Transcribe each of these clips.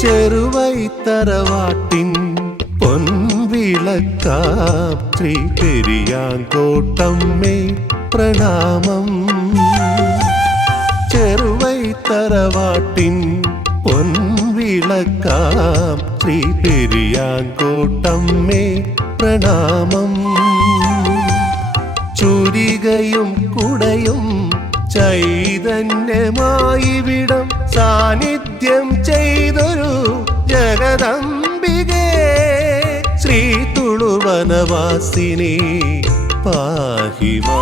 ചെറുവൈത്തറവാട്ടിൻ പൊൻവിളക്കാം ശ്രീ പെരിയാങ്കോട്ടമ്മേ പ്രണാമം. ചെറുവൈത്തറവാട്ടിൻ പൊൻവിളക്കാം ശ്രീ പെരിയാങ്കോട്ടമ്മേ പ്രണാമം. ചുരികയും കുടയും ചൈതന്യമായി വിടം സാന്നിധ്യം ചെയ്തൊരു ജഗദംബികേ. ശ്രീ തുളുവനവാസിനി പാഹിമാ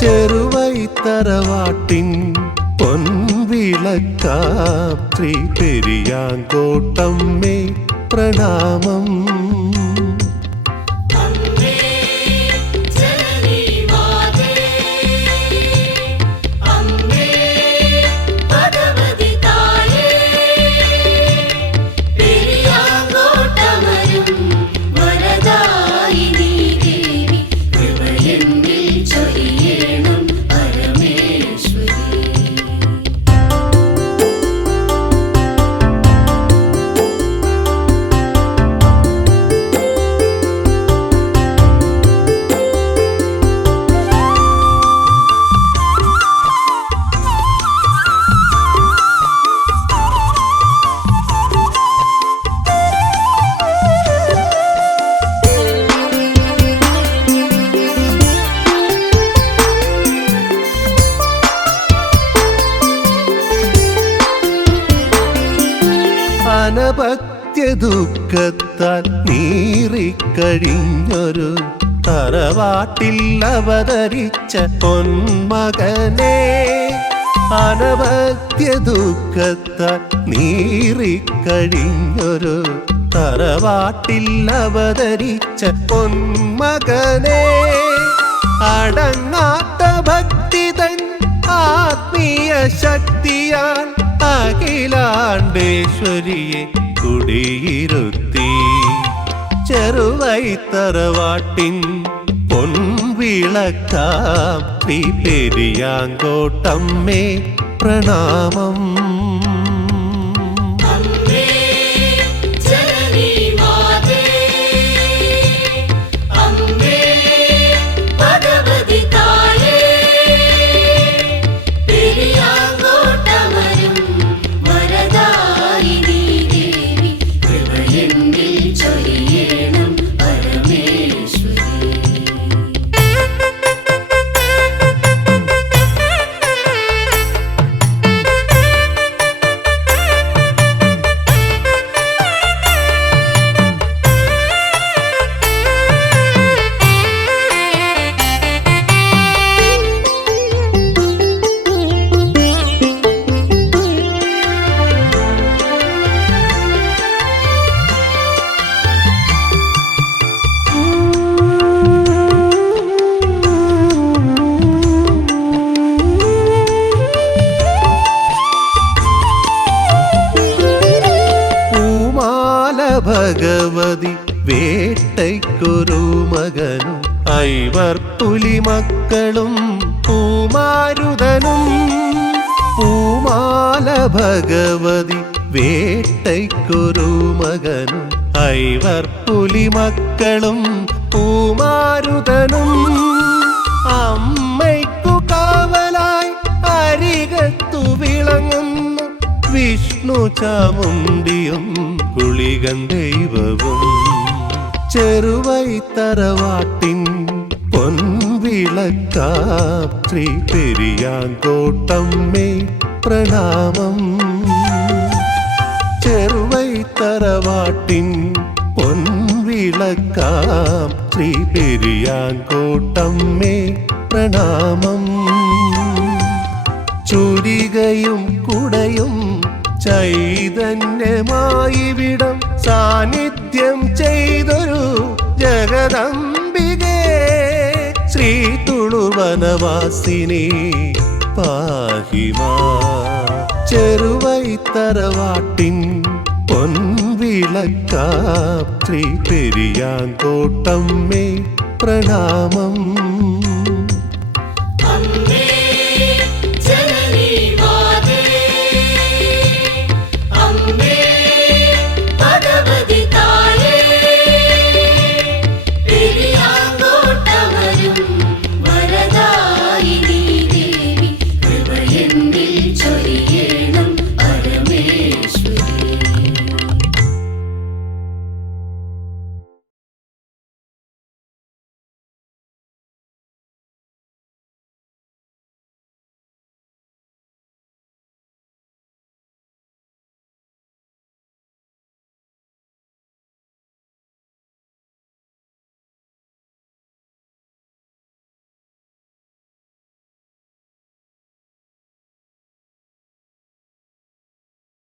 ചെറുവൈത്തറവാട്ടിൻ പൊൻവിളക്കാത്രി പെരിയാങ്കോട്ടമ്മേ പ്രണാമം. അനപത്യ ദുഃഖത്താൽ നീറിക്കഴിഞ്ഞൊരു തറവാട്ടിൽ അവതരിച്ച പൊന്മകനെ അനപത്യ ദുഃഖത്താൽ നീറിക്കഴിഞ്ഞൊരു തറവാട്ടിൽ അവതരിച്ച പൊന്മകനെ അടങ്ങാത്ത ഭക്തി തൻ ആത്മീയ ശക്തിയാൽ അഖിലാണ്ടേശ്വരിയെ കുടിയിരുത്തി. ചെറുവൈത്തറവാട്ടിൻ പൊൻവിളക്കാം ശ്രീ പെരിയാങ്കോട്ടമ്മേ പ്രണാമം. ഭഗവതി വേട്ടയ്ക്കൊരു മകനും. ഐവർ പുലിമക്കളും പൂമാരുതനും. പൂമാല ഭഗവതി വേട്ടയ്ക്കൊരു മകനും. ഐവർ പുലിമക്കളും പൂമാരുതനും. അമ്മയ്ക്കു കാവലായി അരികത്തു വിളങ്ങുന്നു. വിഷ്ണു ചാമുണ്ടിയും കുളികൻ ദൈവവും ചെറുവൈത്തറവാട്ടിൻ പൊൻവിളക്കാം ശ്രീ പെരിയാങ്കോട്ടമ്മേ പ്രണാമം. ചെറുവൈത്തറവാട്ടിൻ പൊൻവിളക്കാം ശ്രീ പെരിയാങ്കോട്ടമ്മേ പ്രണാമം. ചുരികയും കുടയും ചൈതന്യമായി സാന്നിധ്യം ചെയ്തൊരു ജഗദംബികേ. ശ്രീ തുളുവനവാസിനി പാഹിമാ. ചെറുവൈത്തറവാട്ടിൻ പൊൻവിളക്കാം ശ്രീ പെരിയാങ്കോട്ടമ്മേ പ്രണാമം.